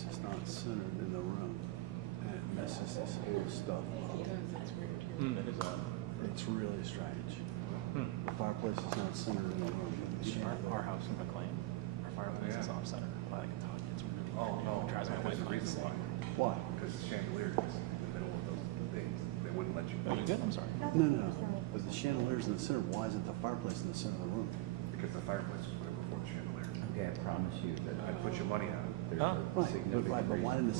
fireplace is not centered in the room, and it messes this whole stuff up. That is odd. It's really strange. The fireplace is not centered in the room. Our house in McLean, our fireplace is off center. Like it's really it drives my wife crazy. Why? Because the chandelier is in the middle of those things. They wouldn't let you. Oh, you good? I'm sorry. No. But the chandelier's in the center. Why isn't the fireplace in the center of the room? Because the fireplace was put before the chandelier. Okay, I promise you that I'd put your money on it. there's Huh? a significant But why didn't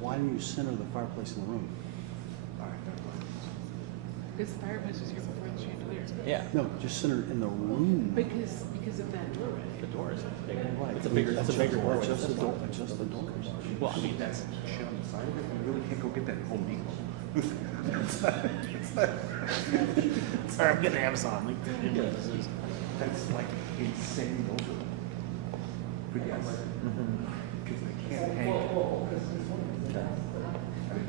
why didn't you center the fireplace in the room? All right, never mind. Because the fireplace was here before the chandelier. Yeah. No, just center it in the room. Because of that doorway. The door is bigger. Right. It's a bigger door. Adjust the door. Adjust the doors. Well, I mean that's Shit on the side of it. You really can't go get that at Home Depot. sorry, I'm getting Amazon. Like, That's like insane over. But yes, because they can't hang it.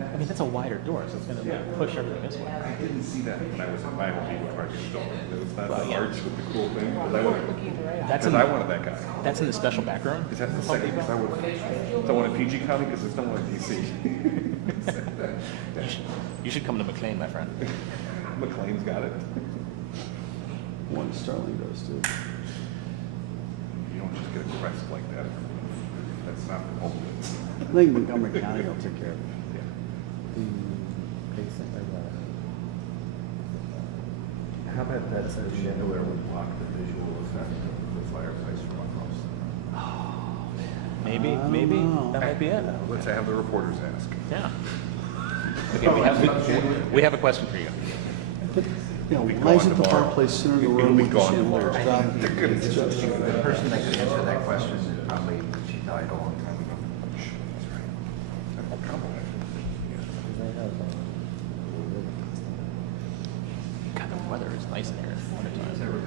I mean that's a wider door, so it's gonna like, push everything this way. I didn't see that when I was at my Home Depot before I get built. It was not Well, the yeah. arch with the cool thing. Because I wanted, That's because in I wanted that guy. that's in the special back room. Is that the second? Because I would. Don't want a PG County because there's no one in DC. You should come to McLean, my friend. McLean's got it. One Sterling does too. You don't just get a crest like that. That's not the whole. I think Montgomery County will take care of it. How about that The chandelier would block the visual effect of the fireplace from across. Maybe I don't know. that might be it. Let's have the reporters ask. Yeah. Okay, we have a question for you. You know, It'll be why isn't gone the tomorrow. fireplace centered in the It'll room be with the gone chandelier? tomorrow. Stop. The person that could answer that question is probably, she died a long time ago. That's right. That's no problem. God, the weather is nice in here.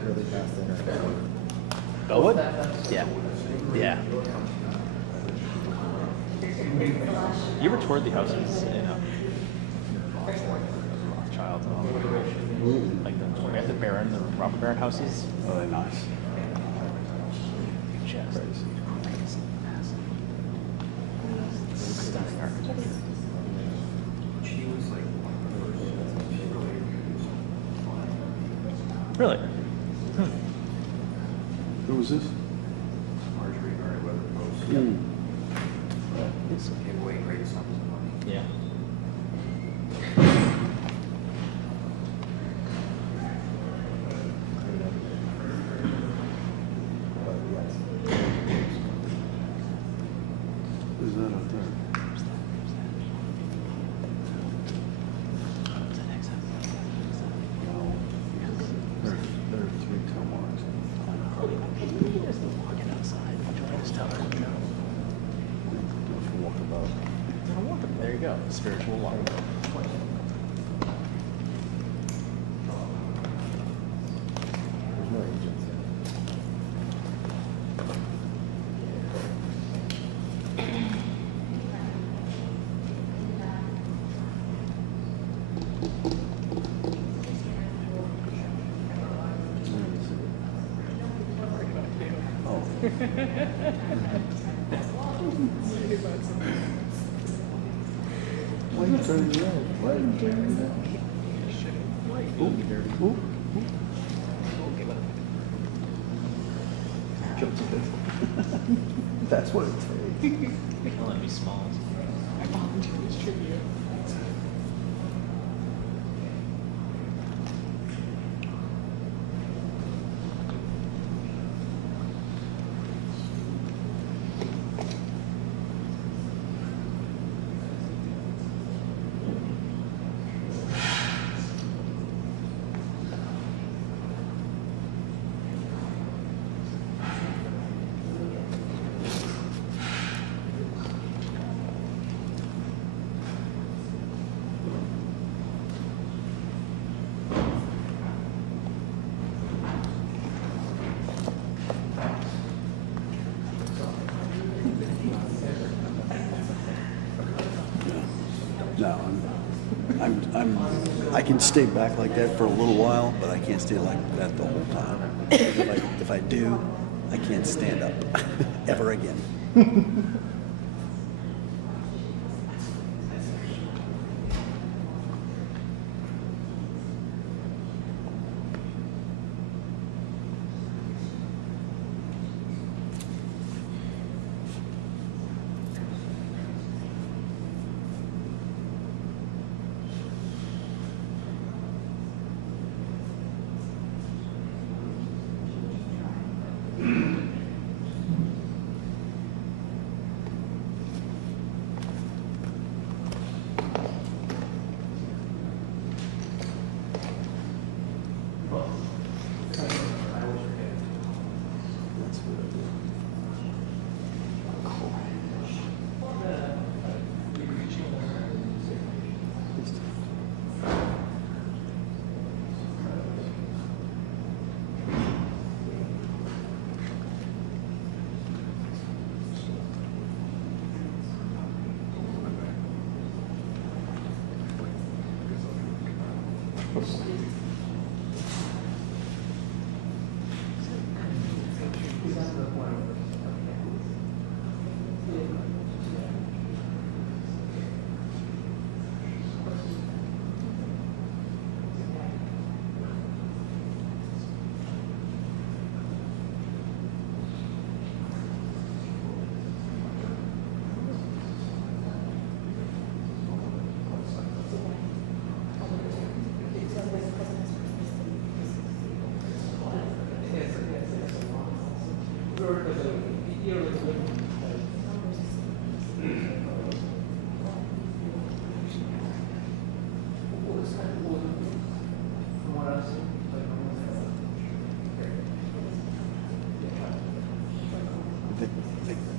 Really fast internet. Bellwood? Yeah. Yeah. You ever toured the houses in Rothschild? Like we have the Baron, the Robert Baron houses. Oh, they're nice. Just crazy. Stunning architecture. She was like Really? Who was this? Marjorie Merriweather Post. It's, Gave away great sums of money. yeah. Who's that up there? No. There are three toe marks. There's the walking outside. I just tell her. Walk about. There you go. Spiritual walk. There's no agents in Oh. Why are you turning red? Why are you turning red? Ooh. That's what it takes. Don't let me small. I volunteered as tribute. No, I can stay back like that for a little while, but I can't stay like that the whole time. If I do, I can't stand up ever again.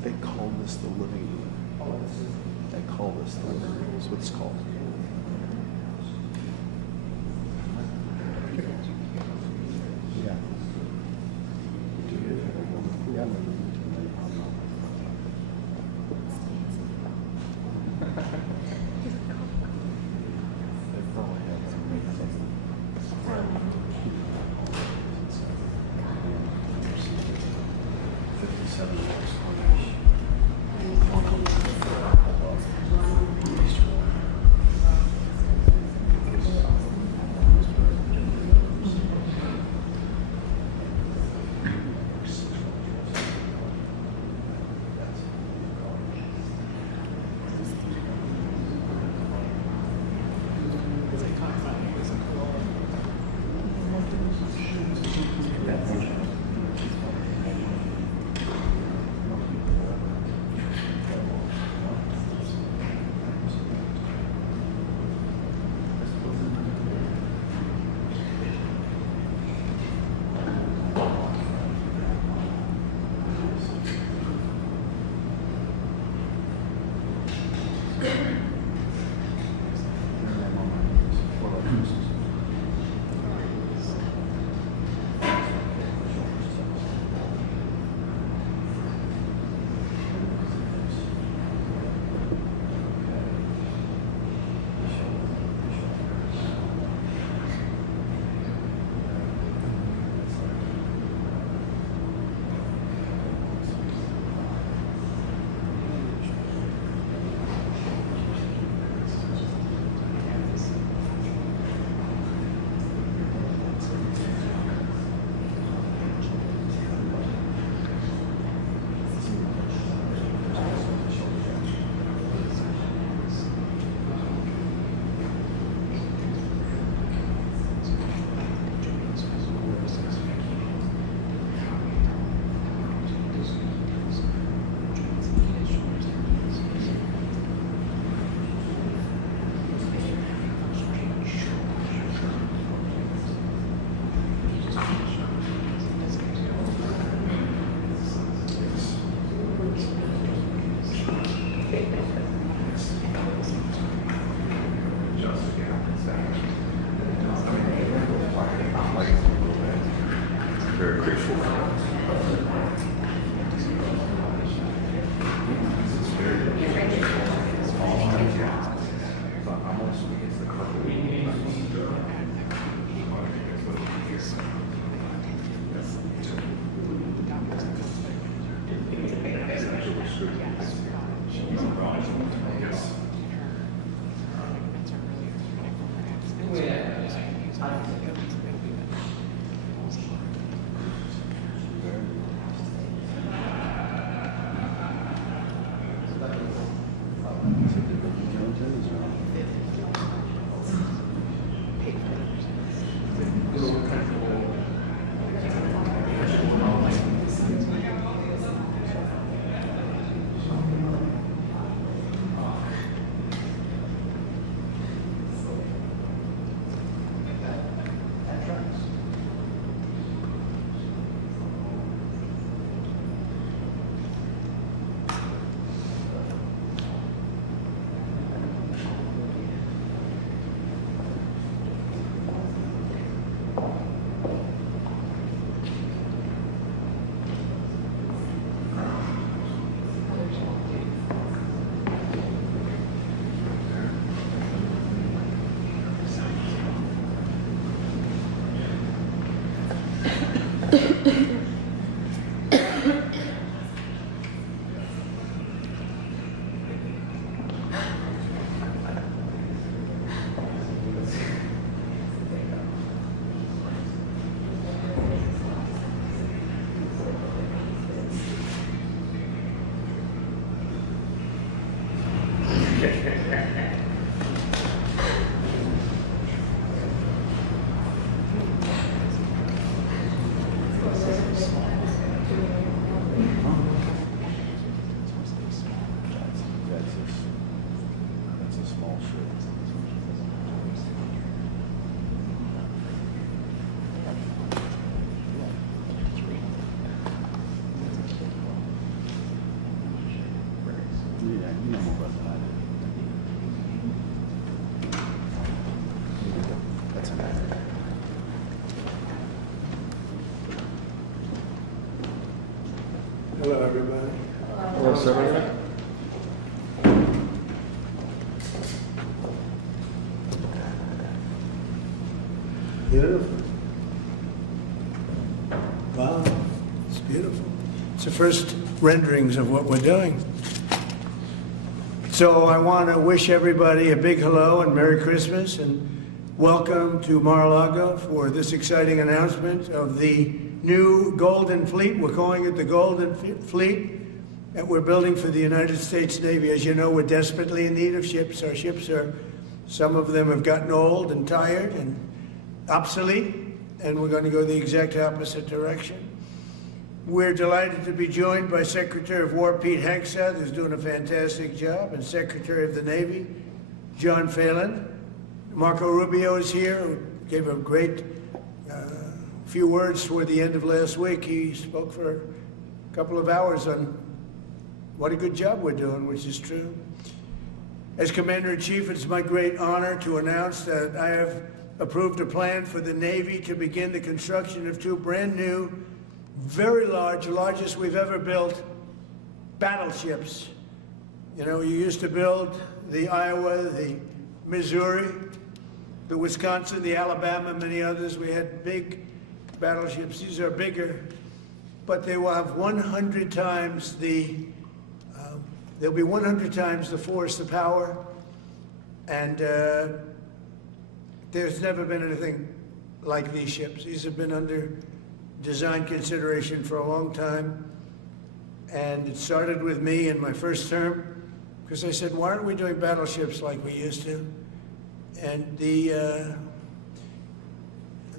They call this the living room. They call this the living room. That's what it's called. Yeah. They probably have some Very grateful. That's a small ship. Yeah, you know more about that than I do. That's an actor. Hello, everybody. Hello, sir. Beautiful. Wow, it's beautiful. It's the first renderings of what we're doing. So I want to wish everybody a big hello and Merry Christmas and welcome to Mar-a-Lago for this exciting announcement of the new Golden Fleet. We're calling it the Golden Fleet that we're building for the United States Navy. As you know, we're desperately in need of ships. Our ships some of them have gotten old and tired and obsolete, and we're going to go the exact opposite direction. We're delighted to be joined by Secretary of War Pete Hegseth, who's doing a fantastic job, and Secretary of the Navy John Phelan. Marco Rubio is here, who gave a great few words toward the end of last week. He spoke for a couple of hours on what a good job we're doing, which is true. As Commander-in-Chief, it's my great honor to announce that I have approved a plan for the Navy to begin the construction of two brand new, very large, largest we've ever built, battleships. You know, you used to build the Iowa, the Missouri, the Wisconsin, the Alabama, many others. We had big battleships. These are bigger, but they will have 100 times they'll be 100 times the force, the power, and there's never been anything like these ships. These have been under design consideration for a long time, and it started with me in my first term, because I said, why aren't we doing battleships like we used to? And these are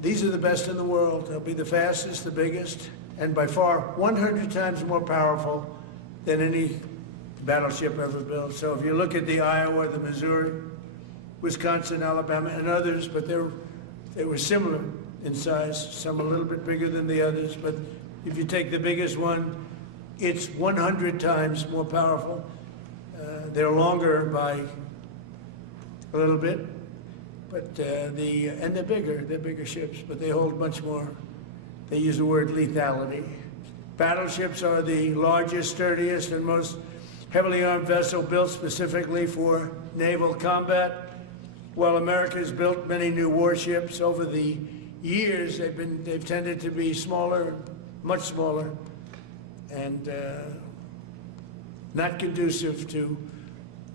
the best in the world. They'll be the fastest, the biggest, and by far 100 times more powerful than any battleship ever built. So if you look at the Iowa, the Missouri, Wisconsin, Alabama, and others, but they were similar in size, some a little bit bigger than the others, but if you take the biggest one, it's 100 times more powerful. They're longer by a little bit, but and they're bigger ships, but they hold much more. They use the word lethality. Battleships are the largest, sturdiest, and most heavily armed vessel built specifically for naval combat. While America has built many new warships over the years, they've tended to be smaller, much smaller, and not conducive to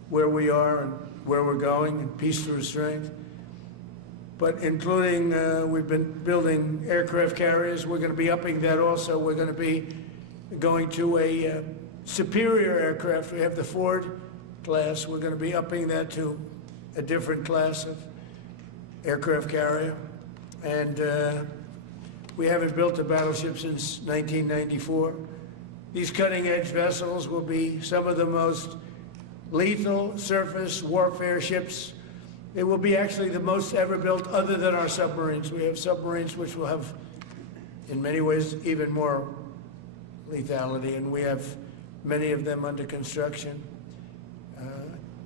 where we are and where we're going, and peace through strength. But including, we've been building aircraft carriers. We're going to be upping that also. We're going to be going to a superior aircraft. We have the Ford class. We're going to be upping that to a different class of aircraft carrier. And we haven't built a battleship since 1994. These cutting-edge vessels will be some of the most lethal surface warfare ships. They will be actually the most ever built other than our submarines. We have submarines which will have, in many ways, even more lethality, and we have many of them under construction.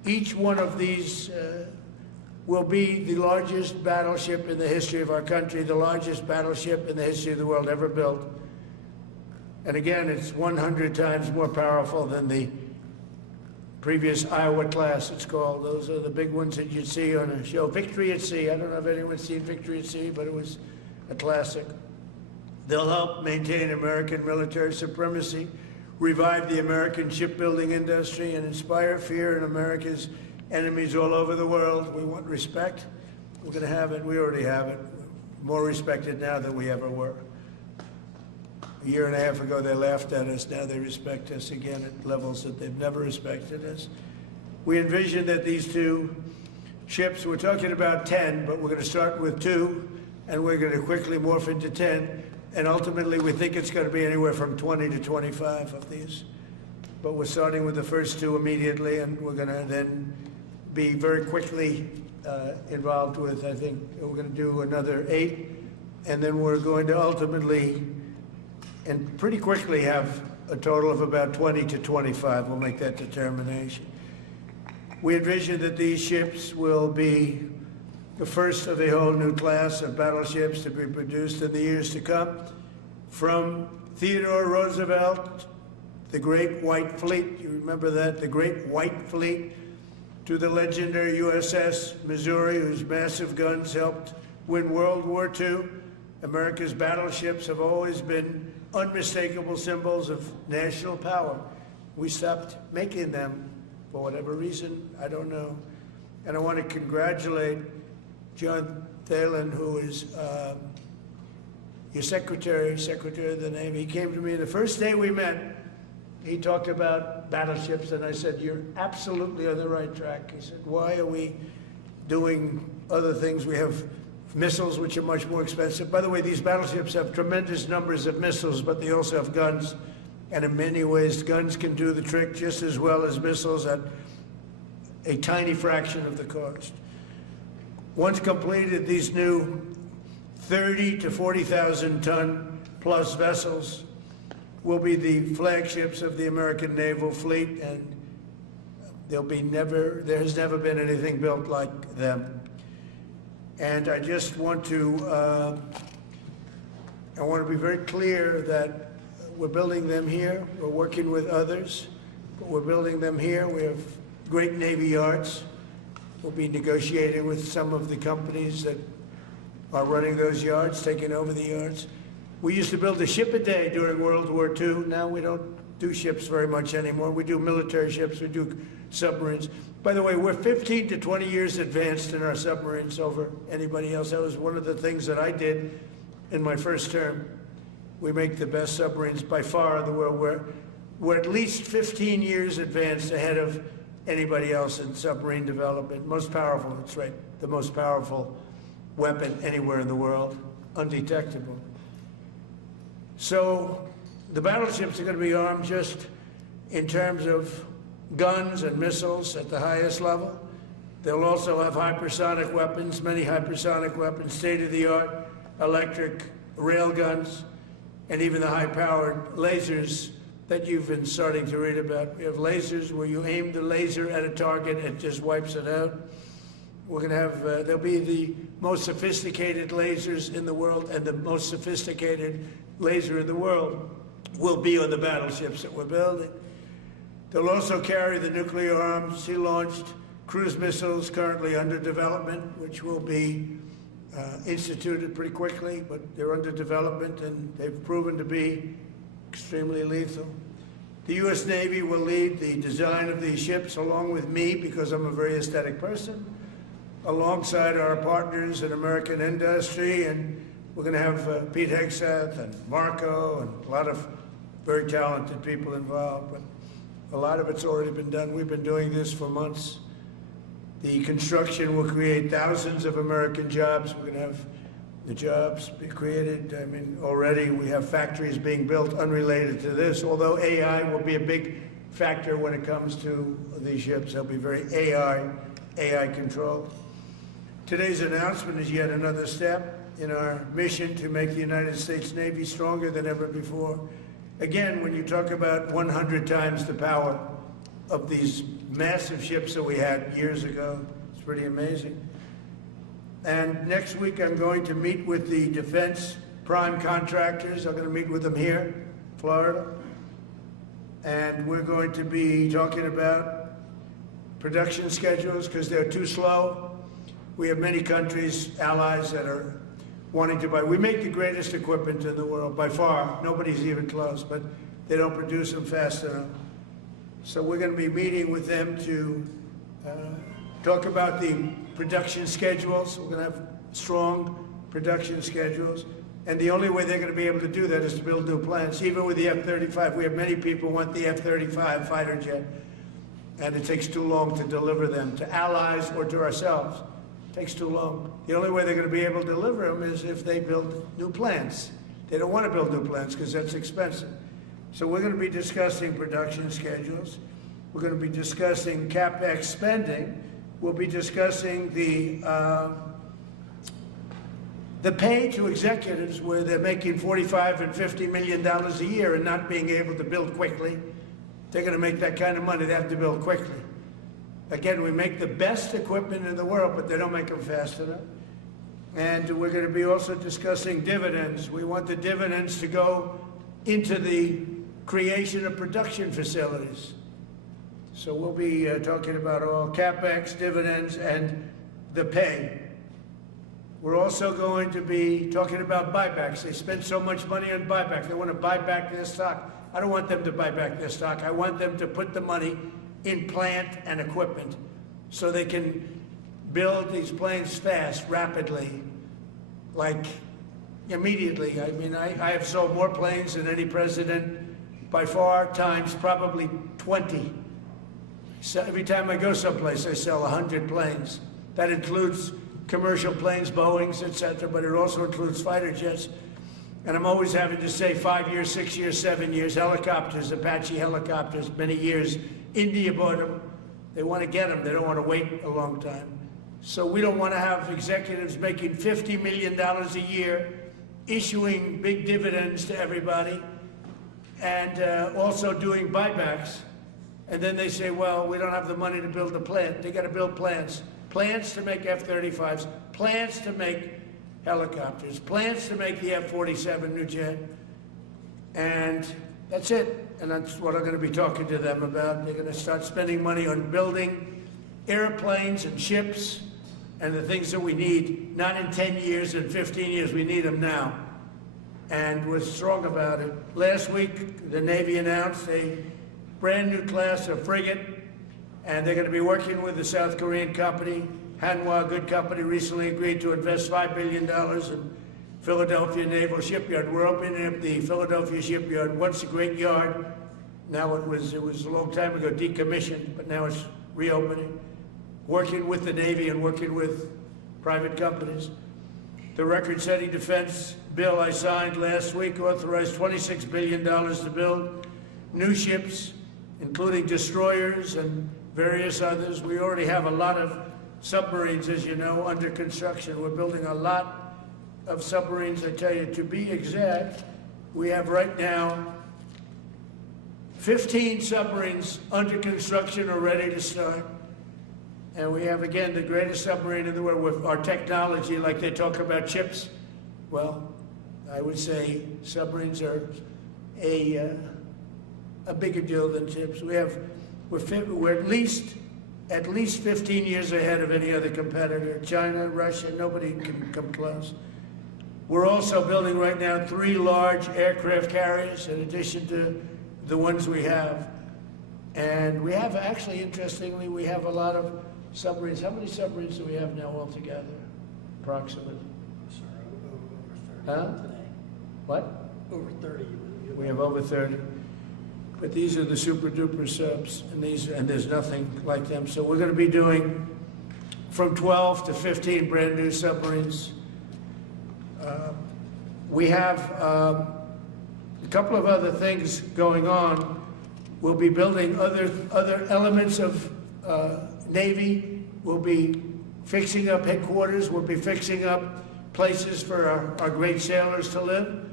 Each one of these will be the largest battleship in the history of our country, the largest battleship in the history of the world ever built. And again, it's 100 times more powerful than the previous Iowa class, it's called. Those are the big ones that you'd see on a show. Victory at Sea. I don't know if anyone's seen Victory at Sea, but it was a classic. They'll help maintain American military supremacy, revive the American shipbuilding industry, and inspire fear in America's enemies all over the world. We want respect. We're going to have it. We already have it. We're more respected now than we ever were. A year and a half ago, they laughed at us. Now they respect us again at levels that they've never respected us. We envision that these two ships, we're talking about 10, but we're going to start with 2, and we're going to quickly morph into 10. And ultimately, we think it's going to be anywhere from 20 to 25 of these. but we're starting with the first two immediately, and we're going to then be very quickly involved with, I think, we're going to do another 8, and then we're going to ultimately, and pretty quickly, have a total of about 20 to 25. We'll make that determination. We envision that these ships will be the first of a whole new class of battleships to be produced in the years to come. From Theodore Roosevelt, the Great White Fleet, you remember that, the Great White Fleet, to the legendary USS Missouri, whose massive guns helped win World War II. America's battleships have always been unmistakable symbols of national power. We stopped making them for whatever reason, I don't know. And I want to congratulate John Phelan, who is your secretary of the Navy. He came to me the first day we met. He talked about battleships, and I said, you're absolutely on the right track. He said, why are we doing other things? We have missiles, which are much more expensive. By the way, these battleships have tremendous numbers of missiles, but they also have guns. And in many ways, guns can do the trick just as well as missiles at a tiny fraction of the cost. Once completed, these new 30 to 40,000 ton plus vessels will be the flagships of the American naval fleet, and there has never been anything built like them. And I just want to, be very clear that we're building them here. We're working with others, but we're building them here. We have great Navy yards. We'll be negotiating with some of the companies that are running those yards, taking over the yards. We used to build a ship a day during World War II. Now we don't do ships very much anymore. We do military ships, we do submarines. By the way, we're 15 to 20 years advanced in our submarines over anybody else. That was one of the things that I did in my first term. We make the best submarines by far in the world. We're at least 15 years advanced ahead of anybody else in submarine development. Most powerful, that's right, the most powerful weapon anywhere in the world, undetectable. So the battleships are going to be armed just in terms of guns and missiles at the highest level. They'll also have hypersonic weapons, many hypersonic weapons, state-of-the-art electric rail guns, and even the high-powered lasers that you've been starting to read about. We have lasers where you aim the laser at a target and it just wipes it out. We're going to have, they'll be the most sophisticated lasers in the world, and the most sophisticated laser in the world will be on the battleships that we're building. They'll also carry the nuclear armed, sea-launched cruise missiles currently under development, which will be instituted pretty quickly, but they're under development and they've proven to be extremely lethal. The U.S. Navy will lead the design of these ships along with me, because I'm a very aesthetic person, alongside our partners in American industry, and we're going to have Pete Hegseth and Marco and a lot of very talented people involved, but a lot of it's already been done. We've been doing this for months. The construction will create thousands of American jobs. We're going to have the jobs be created. I mean, already we have factories being built unrelated to this, although AI will be a big factor when it comes to these ships. They'll be very AI controlled. Today's announcement is yet another step in our mission to make the United States Navy stronger than ever before. Again, when you talk about 100 times the power of these massive ships that we had years ago, it's pretty amazing. And next week I'm going to meet with the defense prime contractors. I'm going to meet with them here, Florida. And we're going to be talking about production schedules because they're too slow. We have many countries, allies, that are wanting to buy. We make the greatest equipment in the world, by far. Nobody's even close, but they don't produce them fast enough. So we're going to be meeting with them to talk about the production schedules. We're going to have strong production schedules. And the only way they're going to be able to do that is to build new plants. Even with the F-35, we have many people who want the F-35 fighter jet, and it takes too long to deliver them to allies or to ourselves. It takes too long. The only way they're going to be able to deliver them is if they build new plants. They don't want to build new plants because that's expensive. So we're going to be discussing production schedules. We're going to be discussing CapEx spending. We'll be discussing the pay to executives where they're making $45 and $50 million a year and not being able to build quickly. They're going to make that kind of money. They have to build quickly. Again, we make the best equipment in the world, but they don't make them fast enough. And we're going to be also discussing dividends. We want the dividends to go into the creation of production facilities. So we'll be talking about all CapEx, dividends, and the pay. We're also going to be talking about buybacks. They spend so much money on buybacks. They want to buy back their stock. I don't want them to buy back their stock. I want them to put the money in plant and equipment so they can build these planes fast, rapidly, like immediately. I mean, I have sold more planes than any president by far, times probably 20. So every time I go someplace, I sell 100 planes. That includes commercial planes, Boeings, etc., but it also includes fighter jets. And I'm always having to say 5 years, 6 years, 7 years, helicopters, Apache helicopters, many years. India bought them. They want to get them. They don't want to wait a long time. So we don't want to have executives making $50 million a year, issuing big dividends to everybody, and also doing buybacks. And then they say, well, we don't have the money to build a plant. They got to build plants. Plants to make F-35s, plants to make helicopters, plants to make the F-47 new jet. And that's it. And that's what I'm going to be talking to them about. They're going to start spending money on building airplanes and ships and the things that we need, not in 10 years and 15 years. We need them now. And we're strong about it. Last week, the Navy announced a brand new class of frigate, and they're going to be working with the South Korean company. Hanwha, a good company, recently agreed to invest $5 billion in Philadelphia Naval Shipyard. We're opening up the Philadelphia Shipyard. Once a great yard. Now it was a long time ago decommissioned, but now it's reopening. Working with the Navy and working with private companies. The record-setting defense bill I signed last week authorized $26 billion to build new ships, including destroyers and various others. We already have a lot of submarines, as you know, under construction. We're building a lot of submarines. I tell you, to be exact, we have right now 15 submarines under construction or ready to start. And we have, again, the greatest submarine in the world with our technology, like they talk about chips. Well, I would say submarines are a bigger deal than chips. We're at least 15 years ahead of any other competitor. China, Russia, nobody can come close. We're also building right now 3 large aircraft carriers in addition to the ones we have. And we have, actually, interestingly, we have a lot of submarines. How many submarines do we have now altogether, approximately? Huh? Today. What? Over 30. We have over 30. But these are the super duper subs, and there's nothing like them. So we're going to be doing from 12 to 15 brand new submarines. We have a couple of other things going on. We'll be building other elements of Navy. We'll be fixing up headquarters. We'll be fixing up places for our great sailors to live.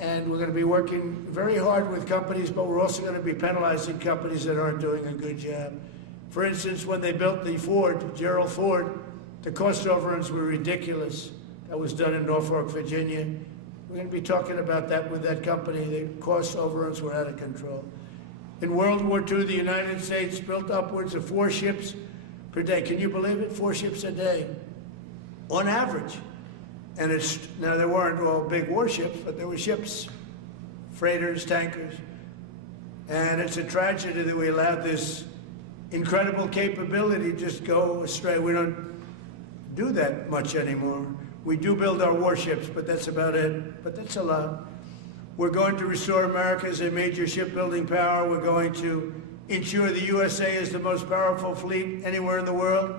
And we're going to be working very hard with companies, but we're also going to be penalizing companies that aren't doing a good job. For instance, when they built the Ford, Gerald Ford, the cost overruns were ridiculous. That was done in Norfolk, Virginia. We're going to be talking about that with that company. The cost overruns were out of control. In World War II, the United States built upwards of 4 ships per day. Can you believe it? 4 ships a day, on average. And now there weren't all big warships, but there were ships, freighters, tankers. And it's a tragedy that we allowed this incredible capability just go astray. We don't do that much anymore. We do build our warships, but that's about it. But that's a lot. We're going to restore America as a major shipbuilding power. We're going to ensure the USA is the most powerful fleet anywhere in the world,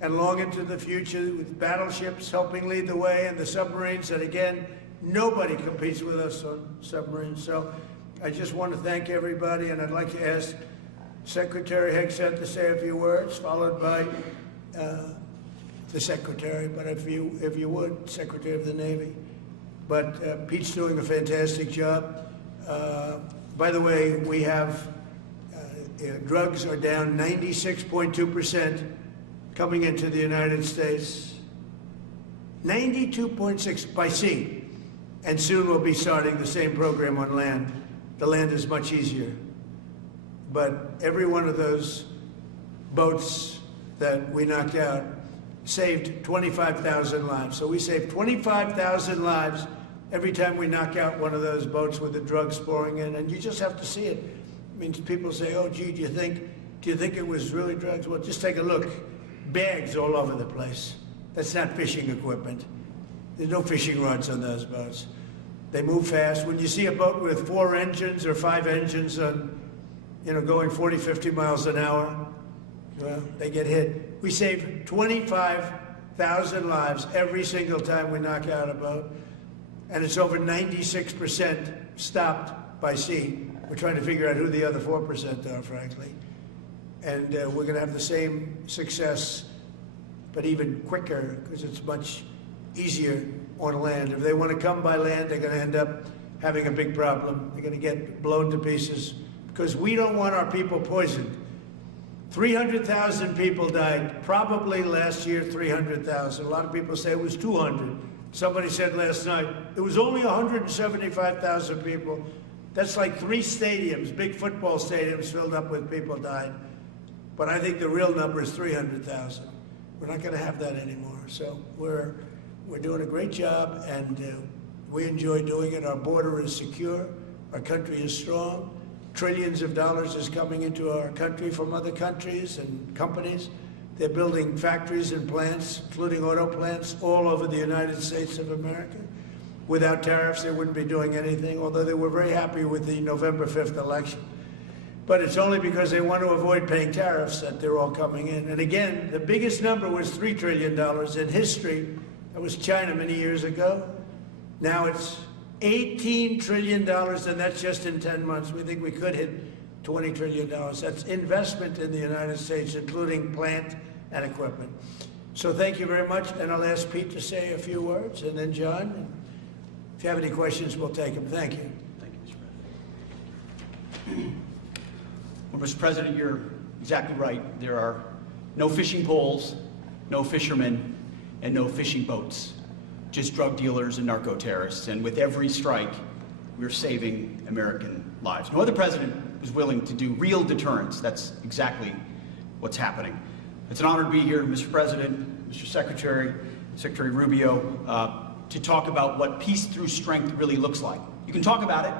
and long into the future with battleships helping lead the way, and the submarines that, again, nobody competes with us on submarines. So I just want to thank everybody, and I'd like to ask Secretary Hegseth to say a few words, followed by the Secretary, but if you would, Secretary of the Navy. But Pete's doing a fantastic job. By the way, we have drugs are down 96.2% coming into the United States. 92.6 by sea. And soon we'll be starting the same program on land. The land is much easier. But every one of those boats that we knocked out saved 25,000 lives. So we saved 25,000 lives every time we knock out one of those boats with the drugs pouring in. And you just have to see it. It means people say, oh, gee, do you think it was really drugs? Well, just take a look. Bags all over the place. That's not fishing equipment. There's no fishing rods on those boats. They move fast. When you see a boat with 4 engines or 5 engines on, going 40, 50 miles an hour, well, they get hit. We save 25,000 lives every single time we knock out a boat. And it's over 96% stopped by sea. We're trying to figure out who the other 4% are, frankly. And we're going to have the same success, but even quicker, because it's much easier on land. If they want to come by land, they're going to end up having a big problem. They're going to get blown to pieces, because we don't want our people poisoned. 300,000 people died, probably last year 300,000. A lot of people say it was 200. Somebody said last night, it was only 175,000 people. That's like 3 stadiums, big football stadiums filled up with people died. But I think the real number is 300,000. We're not going to have that anymore. So we're doing a great job, and we enjoy doing it. Our border is secure. Our country is strong. Trillions of dollars is coming into our country from other countries and companies. They're building factories and plants, including auto plants, all over the United States of America. Without tariffs, they wouldn't be doing anything, although they were very happy with the November 5th election. But it's only because they want to avoid paying tariffs that they're all coming in. And again, the biggest number was $3 trillion in history. That was China many years ago. Now it's $18 trillion, and that's just in 10 months. We think we could hit $20 trillion. That's investment in the United States, including plant and equipment. So thank you very much, and I'll ask Pete to say a few words, and then John. If you have any questions, we'll take them. Thank you. Thank you, Mr. President. Well, Mr. President, you're exactly right. There are no fishing poles, no fishermen, and no fishing boats. Just drug dealers and narco-terrorists. And with every strike, we're saving American lives. No other president is willing to do real deterrence. That's exactly what's happening. It's an honor to be here, Mr. President, Mr. Secretary, Secretary Rubio, to talk about what peace through strength really looks like. You can talk about it,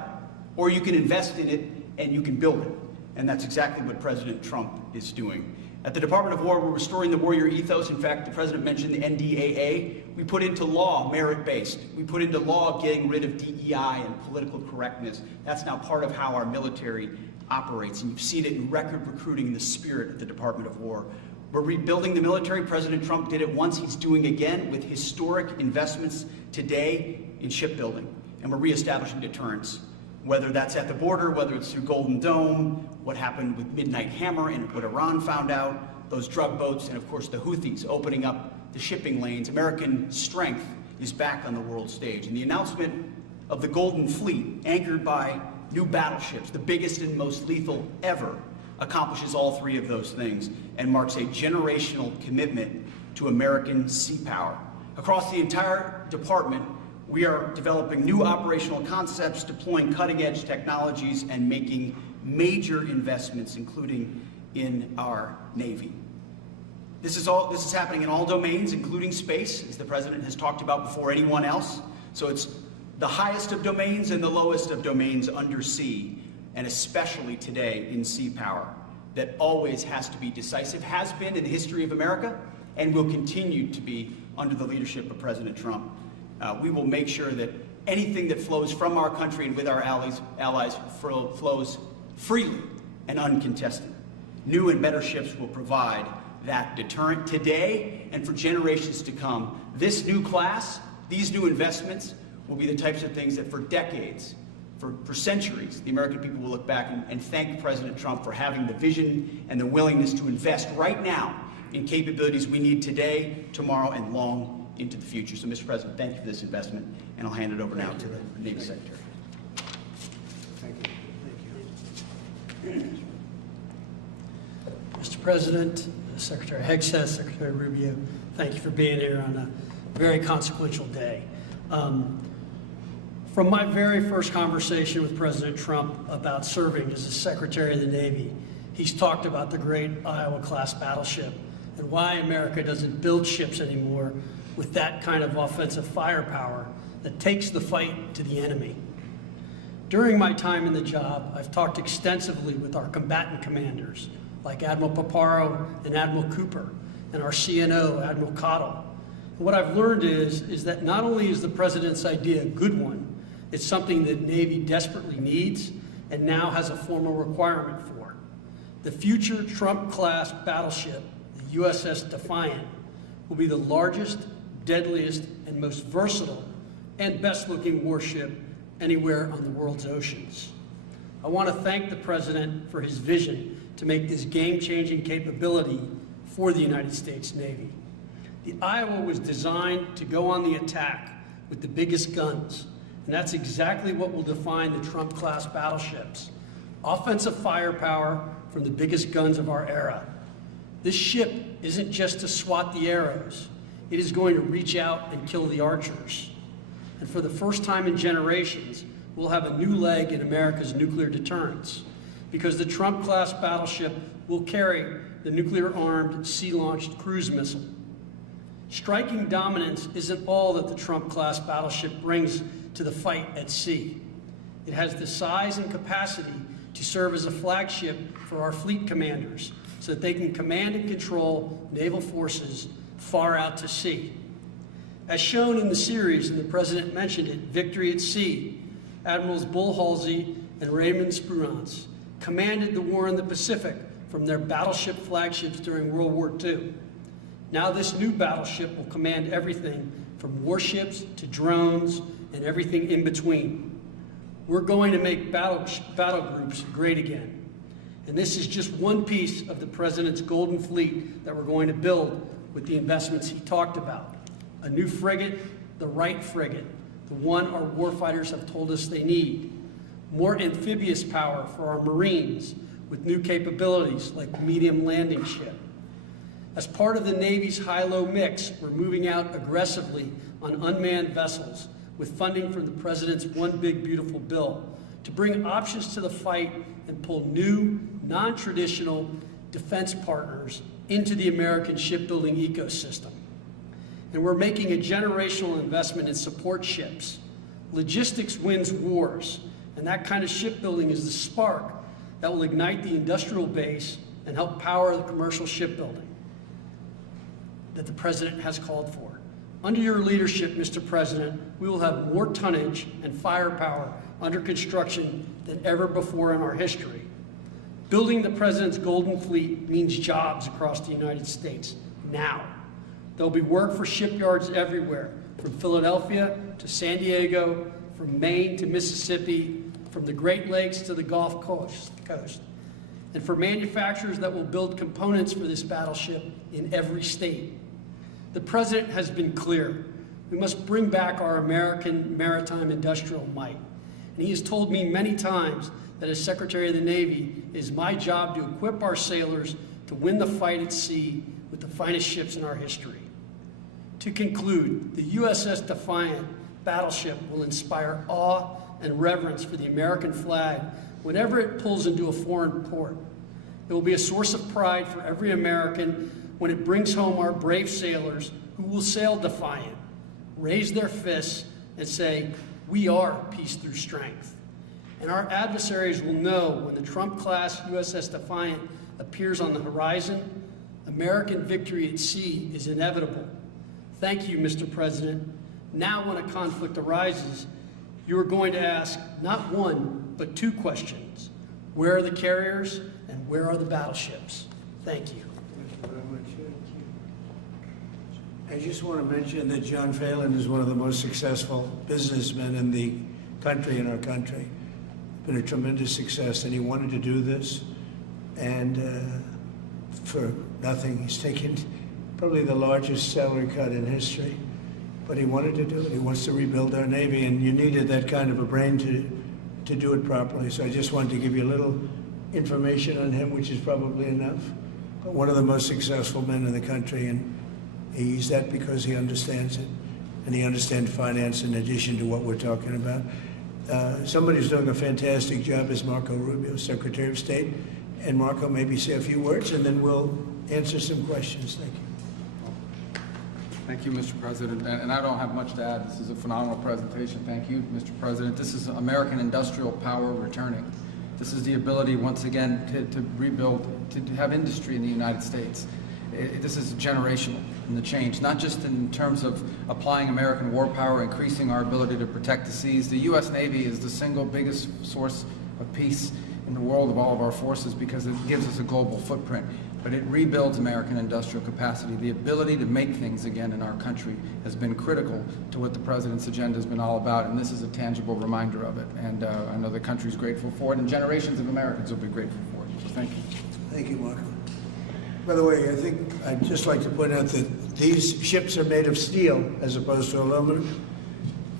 or you can invest in it, and you can build it. And that's exactly what President Trump is doing. At the Department of War, we're restoring the warrior ethos. In fact, the President mentioned the NDAA. We put into law merit-based. We put into law getting rid of DEI and political correctness. That's now part of how our military operates. And you've seen it in record recruiting in the spirit of the Department of War. We're rebuilding the military. President Trump did it once. He's doing again with historic investments today in shipbuilding. And we're reestablishing deterrence, whether that's at the border, whether it's through Golden Dome, what happened with Midnight Hammer and what Iran found out, those drug boats, and of course the Houthis opening up the shipping lanes. American strength is back on the world stage. And the announcement of the Golden Fleet, anchored by new battleships, the biggest and most lethal ever, accomplishes all 3 of those things and marks a generational commitment to American sea power. Across the entire department, we are developing new operational concepts, deploying cutting-edge technologies, and making major investments, including in our Navy. This is happening in all domains, including space, as the President has talked about before anyone else. So it's the highest of domains and the lowest of domains under sea, and especially today in sea power, that always has to be decisive, has been in the history of America, and will continue to be under the leadership of President Trump. We will make sure that anything that flows from our country and with our allies flows freely and uncontested. New and better ships will provide that deterrent today and for generations to come. This new class, these new investments, will be the types of things that for decades for centuries, the American people will look back and thank President Trump for having the vision and the willingness to invest right now in capabilities we need today, tomorrow, and long into the future. So, Mr. President, thank you for this investment, and I'll hand it over now to the Navy Secretary. Thank you. Mr. President, Secretary Hegseth, Secretary Rubio, thank you for being here on a very consequential day. From my very first conversation with President Trump about serving as the Secretary of the Navy, he's talked about the great Iowa-class battleship and why America doesn't build ships anymore with that kind of offensive firepower that takes the fight to the enemy. During my time in the job, I've talked extensively with our combatant commanders, like Admiral Paparo and Admiral Cooper, and our CNO, Admiral Cottle. And what I've learned is that not only is the President's idea a good one, it's something that Navy desperately needs and now has a formal requirement for. The future Trump-class battleship, the USS Defiant, will be the largest, deadliest, and most versatile and best-looking warship anywhere on the world's oceans. I want to thank the President for his vision to make this game-changing capability for the United States Navy. The Iowa was designed to go on the attack with the biggest guns, and that's exactly what will define the Trump-class battleships. Offensive firepower from the biggest guns of our era. This ship isn't just to swat the arrows. It is going to reach out and kill the archers. And for the first time in generations, we'll have a new leg in America's nuclear deterrence, because the Trump-class battleship will carry the nuclear-armed, sea-launched cruise missile. Striking dominance isn't all that the Trump-class battleship brings to the fight at sea. It has the size and capacity to serve as a flagship for our fleet commanders so that they can command and control naval forces far out to sea. As shown in the series, and the President mentioned it, Victory at Sea, Admirals Bull Halsey and Raymond Spruance commanded the war in the Pacific from their battleship flagships during World War II. Now this new battleship will command everything from warships to drones and everything in between. We're going to make battle groups great again. And this is just one piece of the President's Golden Fleet that we're going to build with the investments he talked about. A new frigate, the right frigate, the one our warfighters have told us they need. More amphibious power for our Marines with new capabilities like the medium landing ship. As part of the Navy's high-low mix, we're moving out aggressively on unmanned vessels with funding from the President's One Big Beautiful Bill to bring options to the fight and pull new, non-traditional defense partners into the American shipbuilding ecosystem. And we're making a generational investment in support ships. Logistics wins wars, and that kind of shipbuilding is the spark that will ignite the industrial base and help power the commercial shipbuilding that the President has called for. Under your leadership, Mr. President, we will have more tonnage and firepower under construction than ever before in our history. Building the President's Golden Fleet means jobs across the United States, now. There'll be work for shipyards everywhere, from Philadelphia to San Diego, from Maine to Mississippi, from the Great Lakes to the Gulf Coast. And for manufacturers that will build components for this battleship in every state. The President has been clear. We must bring back our American maritime industrial might. And he has told me many times that as Secretary of the Navy, it is my job to equip our sailors to win the fight at sea with the finest ships in our history. To conclude, the USS Defiant battleship will inspire awe and reverence for the American flag whenever it pulls into a foreign port. It will be a source of pride for every American when it brings home our brave sailors who will sail defiant, raise their fists, and say, "We are peace through strength." And our adversaries will know when the Trump-class USS Defiant appears on the horizon, American victory at sea is inevitable. Thank you, Mr. President. Now when a conflict arises, you are going to ask not one, but two questions. Where are the carriers and where are the battleships? Thank you. Thank you very much. I just want to mention that John Phelan is one of the most successful businessmen in the country, in our country. been a tremendous success, and he wanted to do this. And for nothing, he's taken probably the largest salary cut in history. But he wanted to do it. He wants to rebuild our Navy, and you needed that kind of a brain to do it properly. So I just wanted to give you a little information on him, which is probably enough. But one of the most successful men in the country, and he's that because he understands it, and he understands finance in addition to what we're talking about. Somebody who's doing a fantastic job is Marco Rubio, Secretary of State. And Marco, maybe say a few words, and then we'll answer some questions. Thank you. Thank you, Mr. President. And I don't have much to add. This is a phenomenal presentation. Thank you, Mr. President. This is American industrial power returning. This is the ability, once again, to rebuild, to have industry in the United States. This is generational in the change, not just in terms of applying American war power, increasing our ability to protect the seas. The U.S. Navy is the single biggest source of peace in the world of all of our forces because it gives us a global footprint. But it rebuilds American industrial capacity. The ability to make things again in our country has been critical to what the President's agenda has been all about, and this is a tangible reminder of it. And I know the country's grateful for it, and generations of Americans will be grateful for it. So thank you. Thank you, Marco. By the way, I think I'd just like to point out that these ships are made of steel as opposed to aluminum.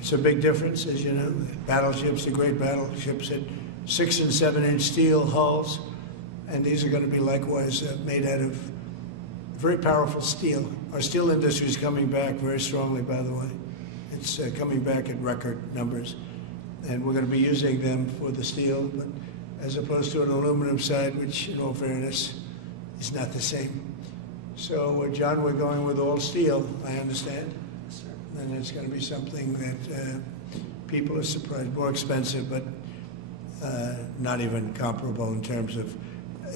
It's a big difference, as you know. Battleships, the great battleships, had 6- and 7-inch steel hulls. And these are going to be likewise made out of very powerful steel. Our steel industry is coming back very strongly, by the way. It's coming back at record numbers. And we're going to be using them for the steel, but as opposed to an aluminum side, which, in all fairness, is not the same. So, John, we're going with all steel, I understand. And it's going to be something that people are surprised, more expensive, but not even comparable in terms of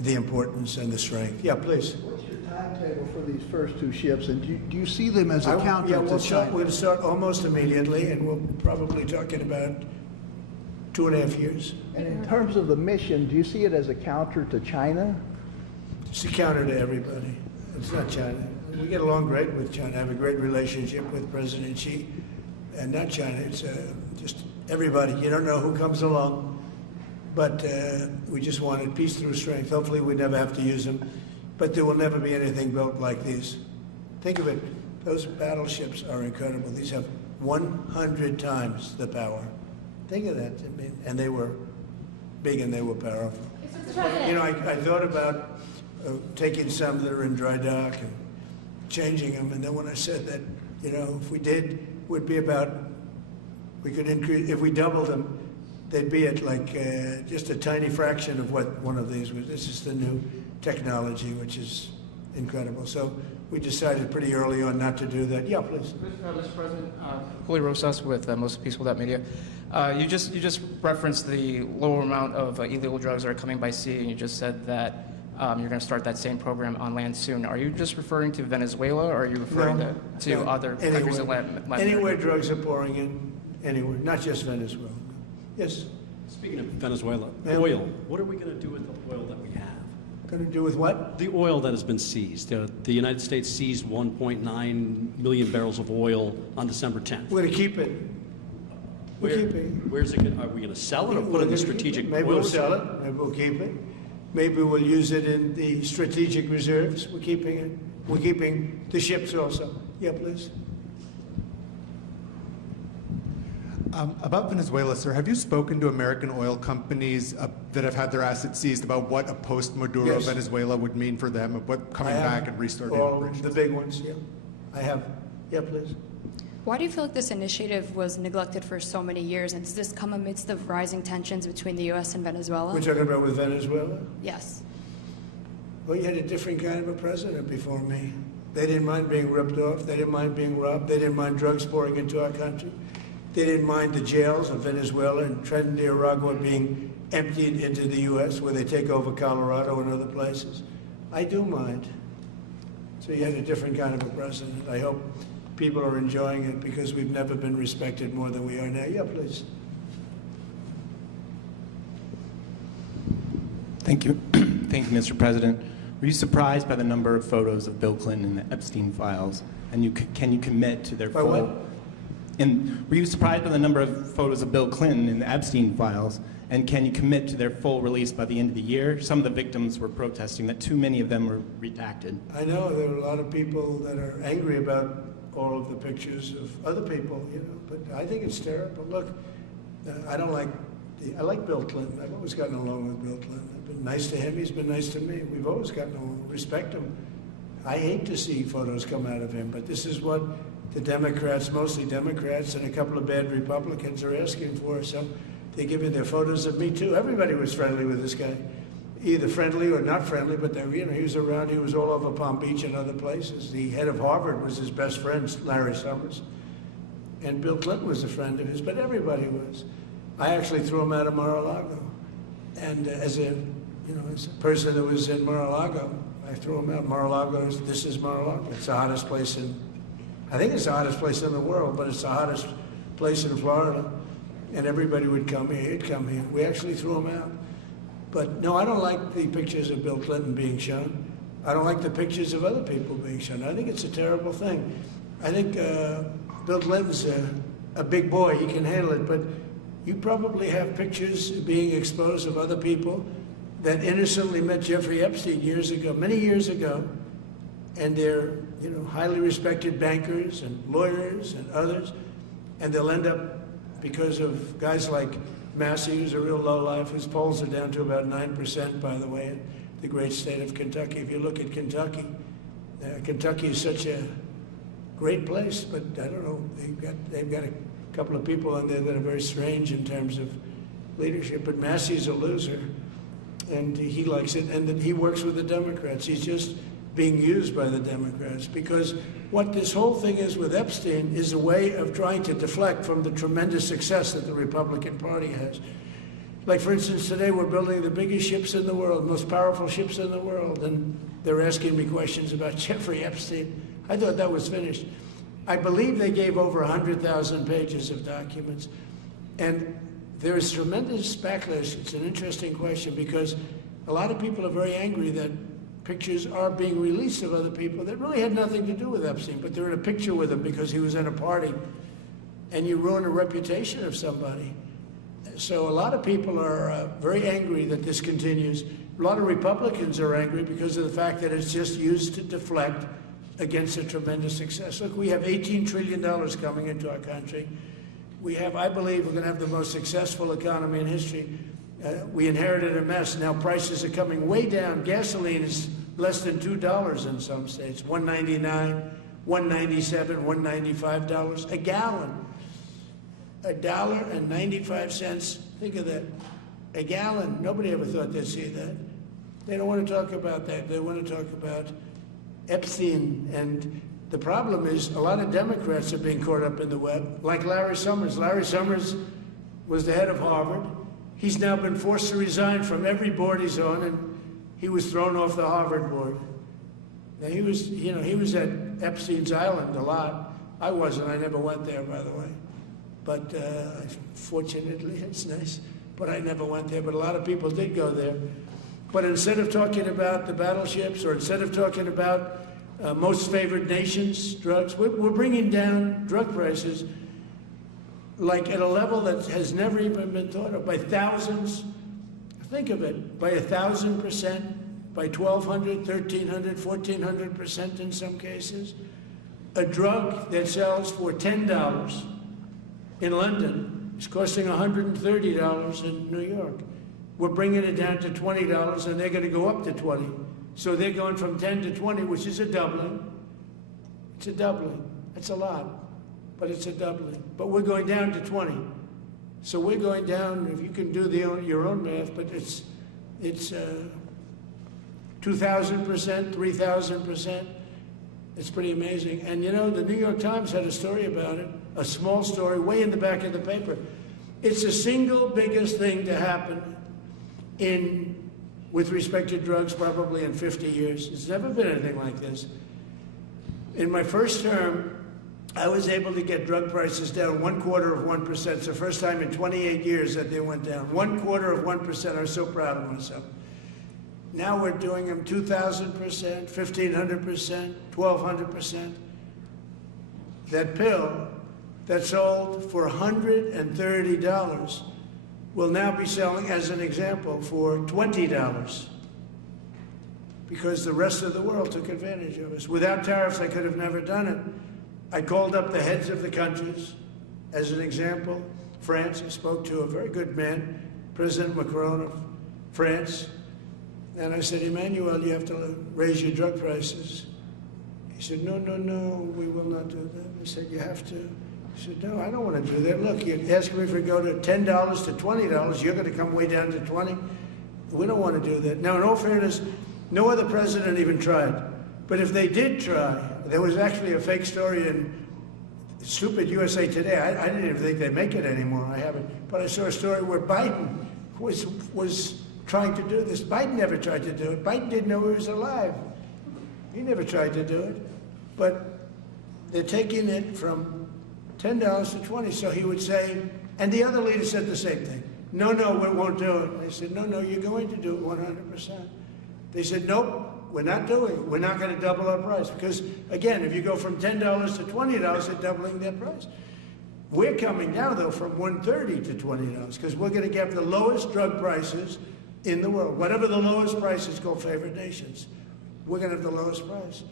the importance and the strength. Yeah, please. What's your timetable for these first two ships, and do you see them as a counter to China? We'll start almost immediately, and we'll probably talk in about 2.5 years. And in terms of the mission, do you see it as a counter to China? It's a counter to everybody. It's not China. We get along great with China. I have a great relationship with President Xi, and not China. It's just everybody. You don't know who comes along. But we just wanted peace through strength. Hopefully we never have to use them. But there will never be anything built like these. Think of it. Those battleships are incredible. These have 100 times the power. Think of that. I mean, and they were big and they were powerful. You know, I thought about taking some that are in dry dock and changing them. And then when I said that, you know, if we did, would be about, we could increase, if we doubled them, they'd be at like just a tiny fraction of what one of these was. This is the new technology, which is incredible. So we decided pretty early on not to do that. Yeah, please. Mr. President, Julio Rosas with Most Peaceful Media. You just referenced the lower amount of illegal drugs that are coming by sea, and you just said that you're going to start that same program on land soon. Are you just referring to Venezuela, or are you referring to other countries in Latin America? Anywhere drugs are pouring in, anywhere, not just Venezuela. Yes. Speaking of Venezuela, oil. What are we going to do with the oil that we have? Going to do with what? The oil that has been seized. The United States seized 1.9 million barrels of oil on December 10th. We're going to keep it. We're keeping. Where's it? Are we going to sell it or put it in the strategic? Maybe we'll sell it. Maybe we'll keep it. Maybe we'll use it in the strategic reserves. We're keeping it. We're keeping the ships also. Yeah, please. About Venezuela, sir, have you spoken to American oil companies that have had their assets seized about what a post-Maduro Venezuela would mean for them, of what coming back and restarting operations? The big ones, yeah. I have. Yeah, please. Why do you feel like this initiative was neglected for so many years, and does this come amidst the rising tensions between the U.S. and Venezuela? We're talking about with Venezuela? Yes. Well, you had a different kind of a president before me. They didn't mind being ripped off. They didn't mind being robbed. They didn't mind drugs pouring into our country. They didn't mind the jails of Venezuela and Trinidad, Nicaragua being emptied into the U.S., where they take over Colorado and other places. I do mind. So you had a different kind of a president. I hope people are enjoying it because we've never been respected more than we are now. Yeah, please. Thank you. Thank you, Mr. President. Were you surprised by the number of photos of Bill Clinton in the Epstein files? And can you commit to their full... What? And were you surprised by the number of photos of Bill Clinton in the Epstein files? And can you commit to their full release by the end of the year? Some of the victims were protesting that too many of them were redacted. I know there are a lot of people that are angry about all of the pictures of other people, you know, but I think it's terrible. Look, I like Bill Clinton. I've always gotten along with Bill Clinton. I've been nice to him. He's been nice to me. We've always gotten along. Respect him. I hate to see photos come out of him, but this is what the Democrats, mostly Democrats, and a couple of bad Republicans are asking for. So they give you their photos of me too. Everybody was friendly with this guy, either friendly or not friendly, but they, you know, he was around. He was all over Palm Beach and other places. The head of Harvard was his best friend, Larry Summers, and Bill Clinton was a friend of his. But everybody was. I actually threw him out of Mar-a-Lago, and as a person that was in Mar-a-Lago, I threw him out. Mar-a-Lago, this is Mar-a-Lago. It's the hottest place I think it's the hottest place in the world, but it's the hottest place in Florida. And everybody would come here, he'd come here. We actually threw him out. But no, I don't like the pictures of Bill Clinton being shown. I don't like the pictures of other people being shown. I think it's a terrible thing. I think Bill Clinton's a big boy, he can handle it, but you probably have pictures being exposed of other people that innocently met Jeffrey Epstein years ago, many years ago, and they're, you know, highly respected bankers and lawyers and others, and they'll end up, because of guys like Massey, who's a real lowlife, whose polls are down to about 9%, by the way, in the great state of Kentucky. If you look at Kentucky, Kentucky is such a great place, but I don't know, they've got a couple of people on there that are very strange in terms of leadership, but Massey's a loser, and he likes it, and then he works with the Democrats. He's just being used by the Democrats, because what this whole thing is with Epstein is a way of trying to deflect from the tremendous success that the Republican Party has. Like, for instance, today we're building the biggest ships in the world, most powerful ships in the world, and they're asking me questions about Jeffrey Epstein. I thought that was finished. I believe they gave over 100,000 pages of documents, and there's tremendous backlash. It's an interesting question, because a lot of people are very angry that pictures are being released of other people that really had nothing to do with Epstein, but they're in a picture with him because he was in a party, and you ruin a reputation of somebody. So a lot of people are very angry that this continues. A lot of Republicans are angry because of the fact that it's just used to deflect against a tremendous success. Look, we have $18 trillion coming into our country. We have, I believe, we're going to have the most successful economy in history. We inherited a mess. Now prices are coming way down. Gasoline is less than $2 in some states. $1.99, $1.97, $1.95 a gallon. $1.95. Think of that. A gallon. Nobody ever thought they'd see that. They don't want to talk about that. They want to talk about Epstein. And the problem is a lot of Democrats are being caught up in the web, like Larry Summers. Larry Summers was the head of Harvard. He's now been forced to resign from every board he's on, and he was thrown off the Harvard board. Now, he was at Epstein's Island a lot. I wasn't. I never went there, by the way. But fortunately, it's nice. But I never went there. But a lot of people did go there. But instead of talking about the battleships, or instead of talking about most favored nations, drugs, we're bringing down drug prices like at a level that has never even been thought of, by thousands. Think of it, by 1,000%, by 1,200, 1,300, 1,400% in some cases. A drug that sells for $10 in London is costing $130 in New York. We're bringing it down to $20, and they're going to go up to 20. So they're going from 10 to 20, which is a doubling. It's a doubling. That's a lot, but it's a doubling. But we're going down to 20. So we're going down, if you can do your own math, but it's 2,000%, 3,000%. It's pretty amazing. And you know, the New York Times had a story about it, a small story, way in the back of the paper. It's the single biggest thing to happen with respect to drugs probably in 50 years. It's never been anything like this. In my first term, I was able to get drug prices down 0.25%. It's the first time in 28 years that they went down. 0.25%. I was so proud of myself. Now we're doing them 2,000%, 1,500%, 1,200%. That pill that sold for $130 will now be selling, as an example, for $20 because the rest of the world took advantage of us. Without tariffs, I could have never done it. I called up the heads of the countries, as an example. France, I spoke to a very good man, President Macron of France, and I said, Emmanuel, you have to raise your drug prices. He said, no, we will not do that. I said, you have to. He said, no, I don't want to do that. Look, you're asking me if we go to $10 to $20, you're going to come way down to 20. We don't want to do that. Now, in all fairness, no other president even tried. But if they did try, there was actually a fake story in stupid USA Today. I didn't even think they'd make it anymore. I haven't. But I saw a story where Biden was trying to do this. Biden never tried to do it. Biden didn't know he was alive. He never tried to do it. But they're taking it from $10 to $20. So he would say, and the other leader said the same thing. No, we won't do it. I said, no, you're going to do it 100%. They said, nope, we're not doing it. We're not going to double our price. Because, again, if you go from $10 to $20, they're doubling their price. We're coming now, though, from $130 to $20, because we're going to get the lowest drug prices in the world. Whatever the lowest price is called favored nations. We're going to have the lowest price.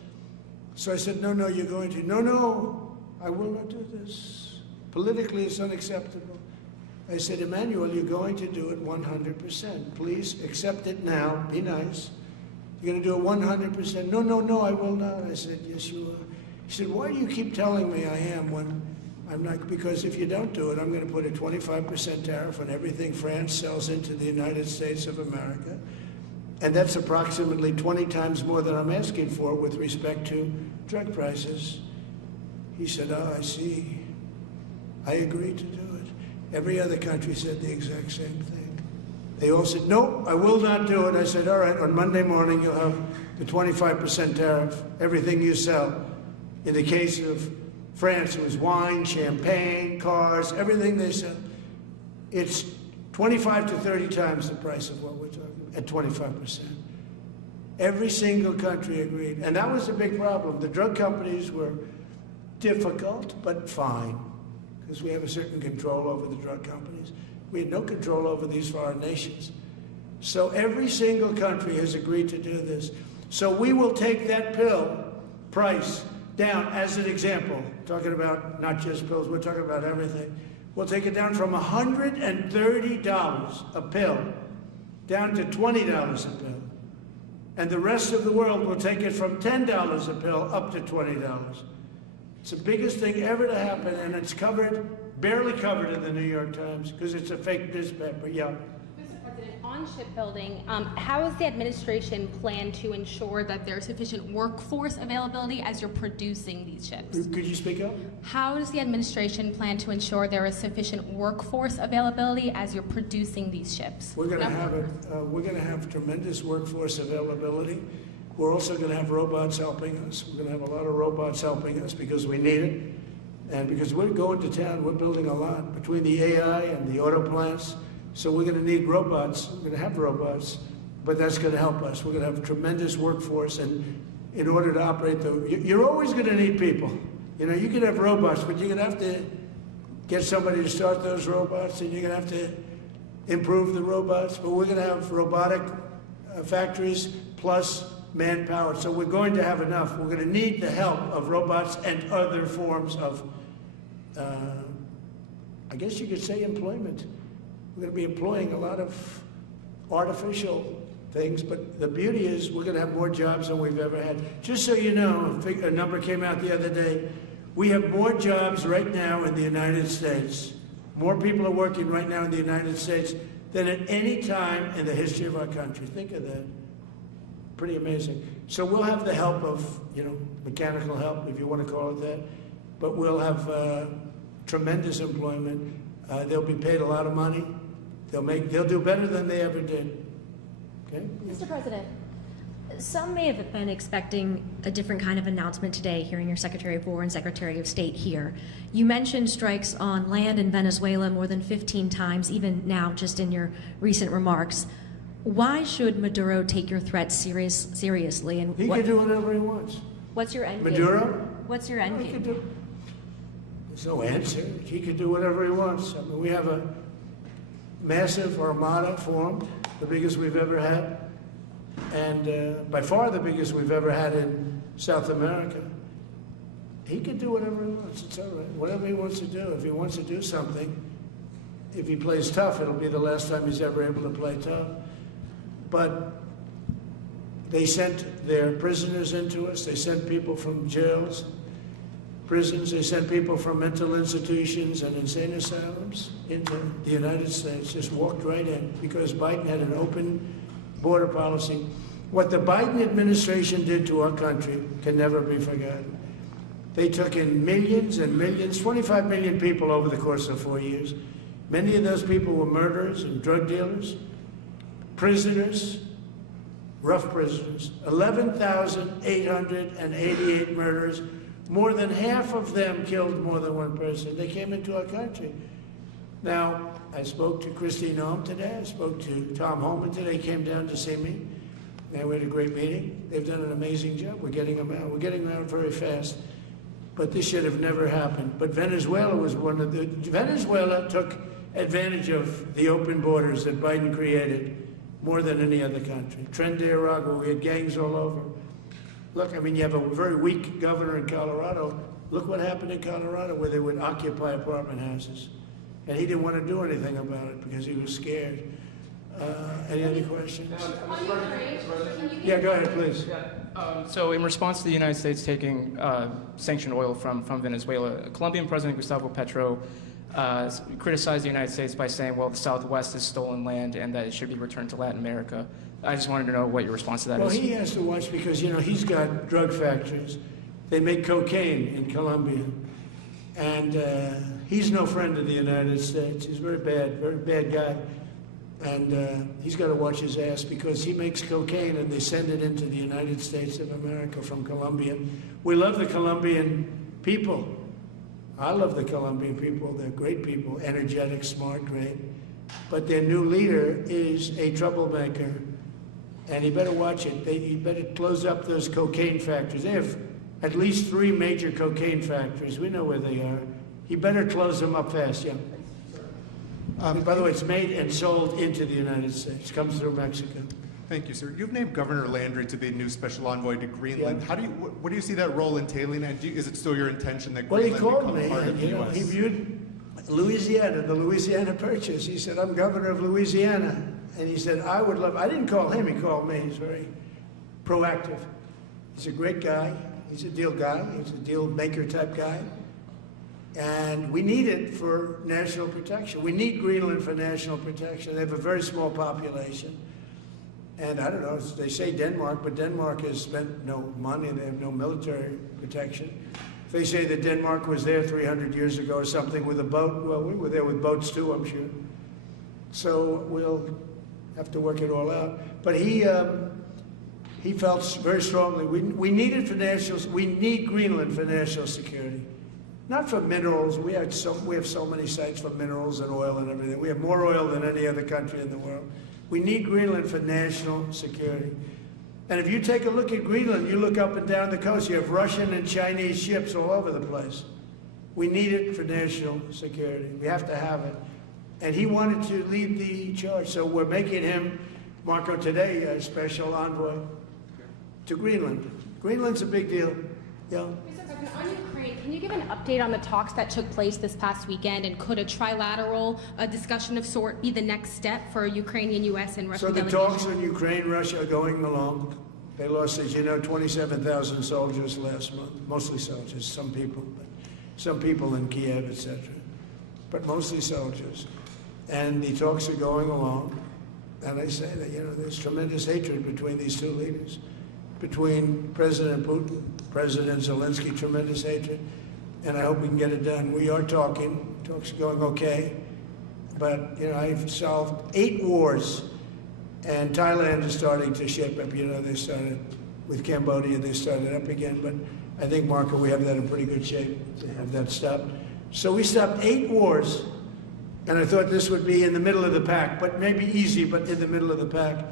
So I said, no, you're going to. No, I will not do this. Politically, it's unacceptable. I said, Emmanuel, you're going to do it 100%. Please accept it now. Be nice. You're going to do it 100%. No, I will not. I said, yes, you are. He said, why do you keep telling me I am when I'm not? Because if you don't do it, I'm going to put a 25% tariff on everything France sells into the United States of America. And that's approximately 20 times more than I'm asking for with respect to drug prices. He said, I see. I agreed to do it. Every other country said the exact same thing. They all said, no, I will not do it. I said, all right, on Monday morning you'll have the 25% tariff, everything you sell. In the case of France, it was wine, champagne, cars, everything they sell. It's 25 to 30 times the price of what we're talking about, at 25%. Every single country agreed. And that was a big problem. The drug companies were difficult, but fine, because we have a certain control over the drug companies. We had no control over these foreign nations. So every single country has agreed to do this. So we will take that pill price down, as an example, talking about not just pills, we're talking about everything. We'll take it down from $130 a pill down to $20 a pill. And the rest of the world will take it from $10 a pill up to $20. It's the biggest thing ever to happen, and it's covered, barely covered in the New York Times, because it's a fake newspaper. Yeah. Mr. President, on shipbuilding, how does the administration plan to ensure that there's sufficient workforce availability as you're producing these ships? Could you speak up? How does the administration plan to ensure there is sufficient workforce availability as you're producing these ships? We're going to have we're going to have tremendous workforce availability. We're also going to have robots helping us. We're going to have a lot of robots helping us because we need it. And because we're going to town, we're building a lot between the AI and the auto plants. So we're going to need robots. We're going to have robots, but that's going to help us. We're going to have a tremendous workforce. And in order to operate you're always going to need people. You know, you can have robots, but you're going to have to get somebody to start those robots, and you're going to have to improve the robots. But we're going to have robotic factories plus manpower. So we're going to have enough. We're going to need the help of robots and other forms of, I guess you could say, employment. We're going to be employing a lot of artificial things, but the beauty is we're going to have more jobs than we've ever had. Just so you know, a number came out the other day. We have more jobs right now in the United States. More people are working right now in the United States than at any time in the history of our country. Think of that. Pretty amazing. So we'll have the help of, mechanical help, if you want to call it that, but we'll have tremendous employment. They'll be paid a lot of money. They'll do better than they ever did. Okay? Mr. President, some may have been expecting a different kind of announcement today, hearing your Secretary of War and Secretary of State here. You mentioned strikes on land in Venezuela more than 15 times, even now, just in your recent remarks. Why should Maduro take your threats seriously? And he can do whatever he wants. What's your end game? Maduro? What's your end game? There's no answer. He can do whatever he wants. I mean, we have massive armada formed, the biggest we've ever had, and by far the biggest we've ever had in South America. He can do whatever he wants. It's all right. Whatever he wants to do. If he wants to do something, if he plays tough, it'll be the last time he's ever able to play tough. But they sent their prisoners into us. They sent people from jails, prisons. They sent people from mental institutions and insane asylums into the United States. Just walked right in because Biden had an open border policy. What the Biden administration did to our country can never be forgotten. They took in millions and millions, 25 million people over the course of 4 years. Many of those people were murderers and drug dealers, prisoners, rough prisoners. 11,888 murders. More than half of them killed more than one person. They came into our country. Now, I spoke to Christine Ohm today. I spoke to Tom Homan today. He came down to see me. And we had a great meeting. They've done an amazing job. We're getting them out. We're getting them out very fast. But this should have never happened. But Venezuela was Venezuela took advantage of the open borders that Biden created more than any other country. Tren de Aragua, we had gangs all over. Look, I mean, you have a very weak governor in Colorado. Look what happened in Colorado where they would occupy apartment houses. And he didn't want to do anything about it because he was scared. Any other questions? Yeah, go ahead, please. So in response to the United States taking sanctioned oil from Venezuela, Colombian President Gustavo Petro criticized the United States by saying, well, the Southwest is stolen land and that it should be returned to Latin America. I just wanted to know what your response to that is. Well, he has to watch because, you know, he's got drug factories. They make cocaine in Colombia. And he's no friend of the United States. He's very bad guy. And he's got to watch his ass because he makes cocaine and they send it into the United States of America from Colombia. We love the Colombian people. I love the Colombian people. They're great people, energetic, smart, great. But their new leader is a troublemaker. And he better watch it. He better close up those cocaine factories. They have at least 3 major cocaine factories. We know where they are. He better close them up fast, yeah. By the way, it's made and sold into the United States. Comes through Mexico. Thank you, sir. You've named Governor Landry to be new special envoy to Greenland. Yeah. How do you? What do you see that role entailing? And is it still your intention that Well, he Greenland called become me, part of and the you know, U.S.? he viewed Louisiana, the Louisiana Purchase. He said, I'm governor of Louisiana. And he said, I would love, I didn't call him, he called me. He's very proactive. He's a great guy. He's a deal guy. He's a deal maker type guy. And we need it for national protection. We need Greenland for national protection. They have a very small population. And I don't know, they say Denmark, but Denmark has spent no money. They have no military protection. If they say that Denmark was there 300 years ago or something with a boat, well, we were there with boats too, I'm sure. So we'll have to work it all out. But he felt very strongly, we need it for we need Greenland for national security. Not for minerals. We have so many sites for minerals and oil and everything. We have more oil than any other country in the world. We need Greenland for national security. And if you take a look at Greenland, you look up and down the coast, you have Russian and Chinese ships all over the place. We need it for national security. We have to have it. And he wanted to lead the charge. So we're making him, Marco, today, a special envoy to Greenland. Greenland's a big deal. Yeah. On Ukraine, can you give an update on the talks that took place this past weekend, and could a trilateral discussion of sort be the next step for Ukrainian, U.S. and Russian delegations? So the talks in Ukraine, Russia are going along. They lost, as you know, 27,000 soldiers last month, mostly soldiers, some people in Kiev, etc., but mostly soldiers. And the talks are going along. And I say that, you know, there's tremendous hatred between these two leaders. Between President Putin, President Zelensky, tremendous hatred, and I hope we can get it done. We are talking, talks are going okay, but, you know, I've solved 8 wars, and Thailand is starting to ship up. You know, they started with Cambodia, they started up again, but I think, Marco, we have that in pretty good shape to have that stopped. So we stopped 8 wars, and I thought this would be in the middle of the pack, but maybe easy, but in the middle of the pack.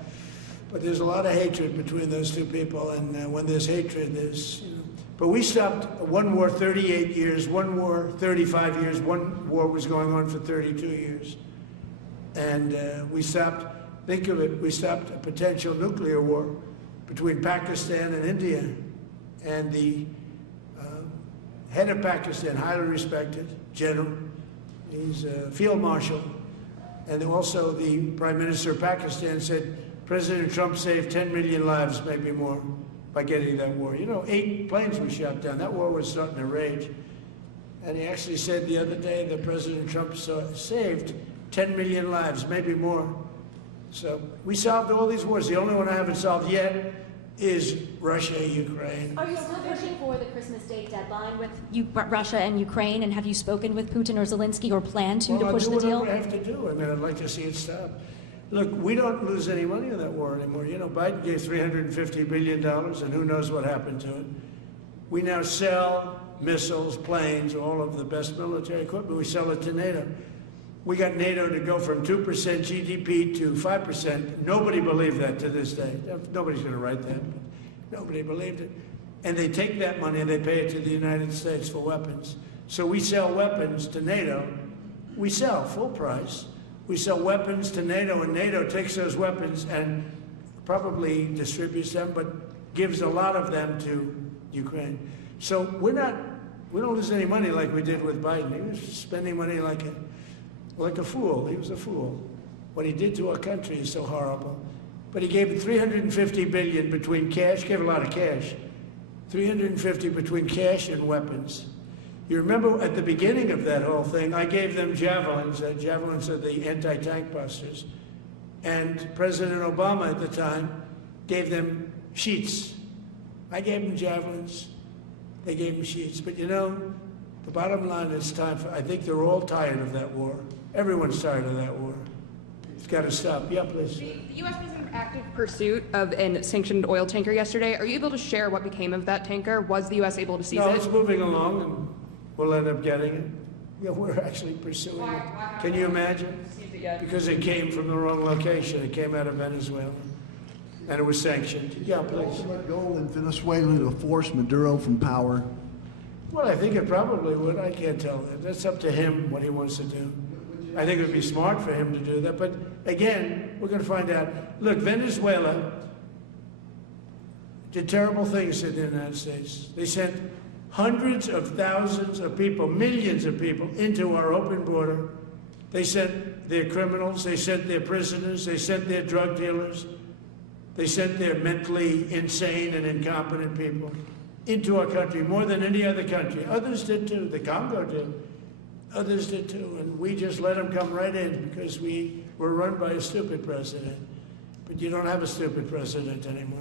But there's a lot of hatred between those two people, and when there's hatred, there's, you know. But we stopped one war 38 years, one war 35 years, one war was going on for 32 years. And we stopped, think of it, we stopped a potential nuclear war between Pakistan and India. And the head of Pakistan, highly respected general, he's a field marshal, and also the Prime Minister of Pakistan said, President Trump saved 10 million lives, maybe more, by getting that war. You know, 8 planes were shot down. That war was starting to rage. And he actually said the other day that President Trump saved 10 million lives, maybe more. So we solved all these wars. The only one I haven't solved yet is Russia, Ukraine. Are you still pushing for the Christmas Day deadline with Russia and Ukraine? And have you spoken with Putin or Zelensky or plan to push the deal? I'll do whatever I have to do. I mean, I'd like to see it stop. Look, we don't lose any money on that war anymore. You know, Biden gave $350 billion, and who knows what happened to it. We now sell missiles, planes, all of the best military equipment. We sell it to NATO. We got NATO to go from 2% GDP to 5%. Nobody believed that to this day. Nobody's going to write that. Nobody believed it. And they take that money and they pay it to the United States for weapons. So we sell weapons to NATO. We sell full price. We sell weapons to NATO, and NATO takes those weapons and probably distributes them, but gives a lot of them to Ukraine. So we don't lose any money like we did with Biden. He was spending money like a fool. He was a fool. What he did to our country is so horrible. But he gave $350 billion between cash, gave a lot of cash, $350 between cash and weapons. You remember at the beginning of that whole thing, I gave them javelins. Javelins are the anti-tank busters. And President Obama at the time gave them sheets. I gave them javelins. They gave them sheets. But you know, the bottom line is time for, I think they're all tired of that war. Everyone's tired of that war. It's got to stop. Yeah, please. The U.S. was in active pursuit of a sanctioned oil tanker yesterday. Are you able to share what became of that tanker? Was the U.S. able to seize it? No, it's moving along, and we'll end up getting it. Yeah, we're actually pursuing it. Can you imagine? Because it came from the wrong location. It came out of Venezuela, and it was sanctioned. Yeah, The please. ultimate goal in Venezuela to force Maduro from power. Well, I think it probably would. I can't tell that. That's up to him what he wants to do. I think it would be smart for him to do that. But again, we're going to find out. Look, Venezuela did terrible things to the United States. They sent hundreds of thousands of people, millions of people, into our open border. They sent their criminals, they sent their prisoners, they sent their drug dealers, they sent their mentally insane and incompetent people into our country, more than any other country. Others did too. The Congo did. Others did too. And we just let them come right in because we were run by a stupid president. But you don't have a stupid president anymore.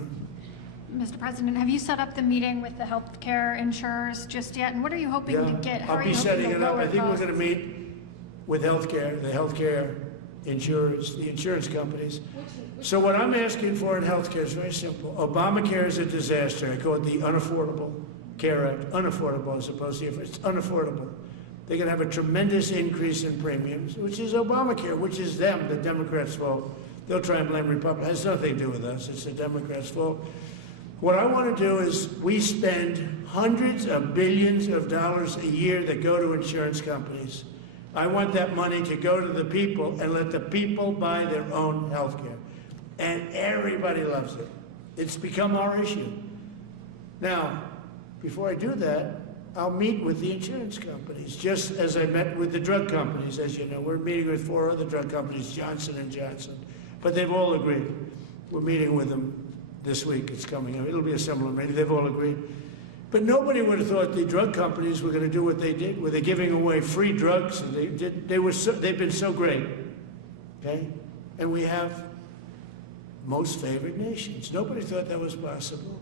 Mr. President, have you set up the meeting with the health care insurers just yet? And what are you hoping to get? How I'll are be you setting hoping it to up. lower I think we're costs? going to meet with the healthcare insurers, the insurance companies. So what I'm asking for in healthcare is very simple. Obamacare is a disaster. I call it the Unaffordable Care Act. Unaffordable as opposed to, it's unaffordable. They're going to have a tremendous increase in premiums, which is Obamacare, which is them, the Democrats' fault. They'll try and blame Republicans. It has nothing to do with us. It's the Democrats' fault. What I want to do is we spend hundreds of billions of dollars a year that go to insurance companies. I want that money to go to the people and let the people buy their own health care. And everybody loves it. It's become our issue. Now, before I do that, I'll meet with the insurance companies, just as I met with the drug companies. As you know, we're meeting with 4 other drug companies, Johnson & Johnson. But they've all agreed. We're meeting with them this week. It's coming up. It'll be a similar meeting. They've all agreed. But nobody would have thought the drug companies were going to do what they did, where they're giving away free drugs. And they've been so great. Okay? And we have most favored nations. Nobody thought that was possible.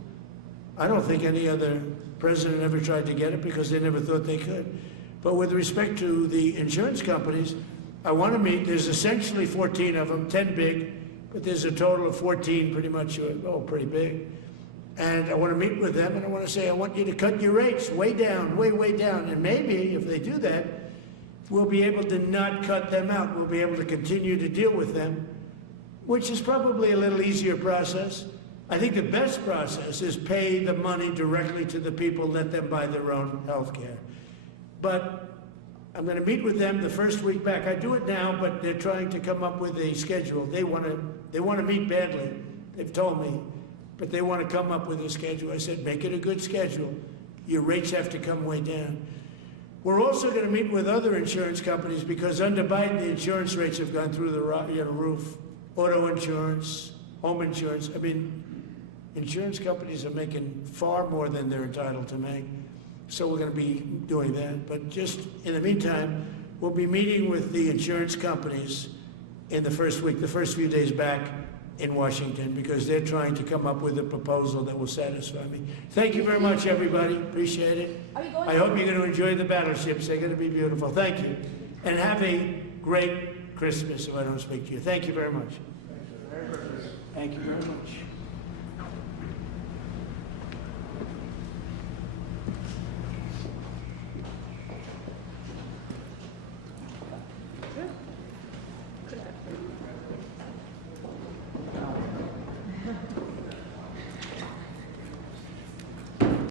I don't think any other president ever tried to get it because they never thought they could. But with respect to the insurance companies, I want to meet. There's essentially 14 of them, 10 big, but there's a total of 14 pretty much, pretty big. And I want to meet with them and I want to say, I want you to cut your rates way down, way down. And maybe if they do that, we'll be able to not cut them out. We'll be able to continue to deal with them, which is probably a little easier process. I think the best process is pay the money directly to the people, let them buy their own health care. But I'm going to meet with them the first week back. I do it now, but they're trying to come up with a schedule. They want to meet badly. They've told me, but they want to come up with a schedule. I said, make it a good schedule. Your rates have to come way down. We're also going to meet with other insurance companies because under Biden, the insurance rates have gone through the roof. Auto insurance, home insurance. I mean, insurance companies are making far more than they're entitled to make. So we're going to be doing that. But just in the meantime, we'll be meeting with the insurance companies in the first week, the first few days back in Washington, because they're trying to come up with a proposal that will satisfy me. Thank you very much, everybody. Appreciate it. I hope you're going to enjoy the battleships. They're going to be beautiful. Thank you. And have a great Christmas if I don't speak to you. Thank you very much. Thank you very much.